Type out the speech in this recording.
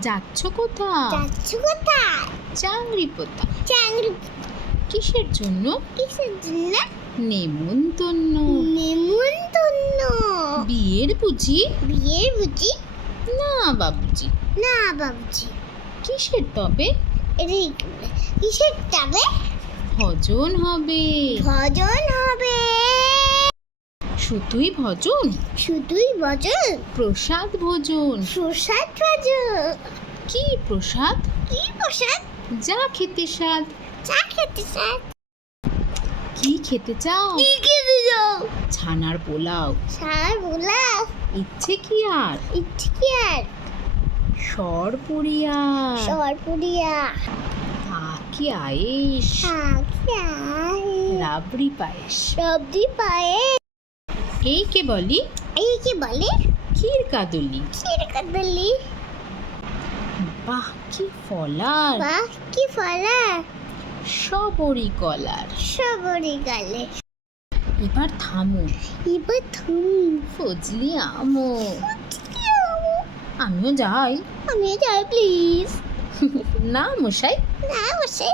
যাচ্ছ কোথায়? যাচ্ছ কোথায়? চাংরি পোতা। চাংরি কিসের জন্য? কিসের জন্য? নেমন্তন্ন। নেমন্তন্ন। বিয়ের বুঝি? বিয়ের বুঝি? না বাবুজি। না বাবুজি। কিসের তবে? কিসের তবে? ভজন হবে। ভজন হবে। শুধুই ভজন? শুধুই ভজন? প্রসাদ ভোজন। প্রসাদ ভজন। কি প্রসাদ? কি প্রসাদ? যা খেতে স্বাদ। চা খেতে স্যার। কি খেতে চাও? কি খেতে যাও? ছানার পোলাও। সার পোলাও। ইচ্ছে কি আর? ইচ্ছে কি আর? সরপুরিয়া। সরপুরিয়া। কি আয়েস। রাবড়ি পায়েস। সবজি পায়ে। এই কে বলি? এই কি বলে? ক্ষীর কাদলি। ক্ষীর কাদলি। বাহ কি ফলার। বাহ কি ফলা। সবরি কলার। সবরি গালে। এবার থামো। এবার তুমি। ফজলি আমো। আমিও যাই। আমি যাই প্লিজ। না মশাই। না বসে